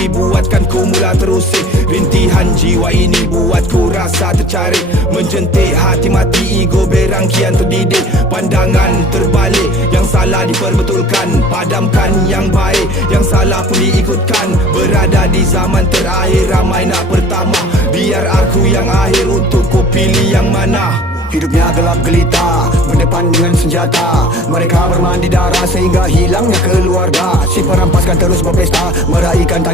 hati buatkan ku mula terusik. Rintihan jiwa ini buat ku rasa tercarik, menjentik hati mati ego berang kian terdidik. Pandangan terbalik, yang salah diperbetulkan, padamkan yang baik, yang salah pun diikutkan. Berada di zaman terakhir ramai nak pertama, biar aku yang akhir untuk ku pilih yang mana. Hidupnya gelap gelita, berdepan dengan senjata. Mereka bermandi darah sehingga hilangnya keluarga. Si perampas kan terus berpesta, meraihkan tangis